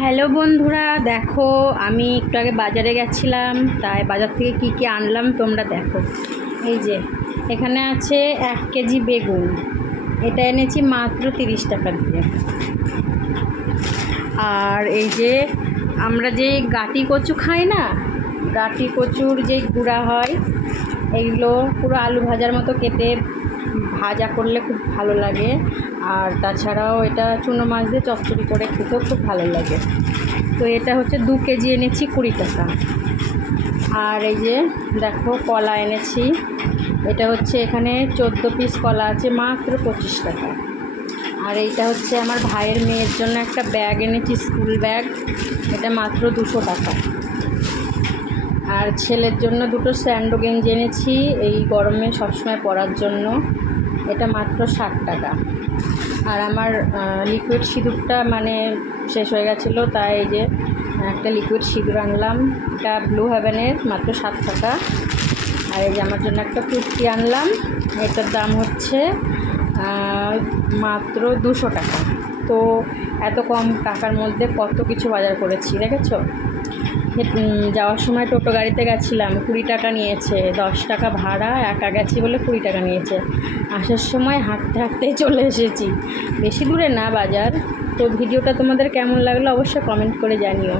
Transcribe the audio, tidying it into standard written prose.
Hello বন্ধুরা, দেখো আমি একটু আগে বাজারে গেছিলাম, তাই বাজার থেকে কি কি আনলাম তোমরা দেখো। এই যে এখানে আছে 1 কেজি বেগুন, এটা এনেছি মাত্র 30 টাকা দিয়ে। আর এই যে আমরা যে গাটি কচু খাই না, গাটি কচুর যে গুঁড়া হয়, এইগুলো পুরো আলু ভাজার মতো কেটে ভাজা করলে খুব ভালো লাগে। আর তাছাড়াও এটা চুনো মাছ দিয়ে চচ্চড়ি করে খেতেও খুব ভালো লাগে। তো এটা হচ্ছে 2 কেজি এনেছি 20 টাকা। আর এই যে দেখো কলা এনেছি, এটা হচ্ছে এখানে 14 পিস কলা আছে মাত্র 25 টাকা। আর এইটা হচ্ছে আমার ভাইয়ের মেয়ের জন্য একটা ব্যাগ এনেছি, স্কুল ব্যাগ, এটা মাত্র 200 টাকা। আর ছেলের জন্য দুটো স্যান্ডো গেঞ্জি এনেছি, এই গরমে সবসময় পরার জন্য, এটা মাত্র 60 টাকা। আর আমার লিকুইড সিঁদুরটা শেষ হয়ে গেছিলো, তাই এই যে একটা লিকুইড সিঁদুর আনলাম, এটা ব্লু হেভেনের, মাত্র 7 টাকা। আর এই যে আমার জন্য একটা কুর্তি আনলাম, এটার দাম হচ্ছে মাত্র 200 টাকা। তো এত কম টাকার মধ্যে কত কিছু বাজার করেছি দেখেছো। যাওয়ার সময় টোটো গাড়িতে গেছিলাম, 20 টাকা নিয়েছে, 10 টাকা ভাড়া, একা গেছি বলে 20 টাকা নিয়েছে। আসার সময় হাঁটতে হাঁটতেই চলে এসেছি, বেশি দূরে না বাজার। তো ভিডিওটা তোমাদের কেমন লাগলো অবশ্যই কমেন্ট করে জানিও।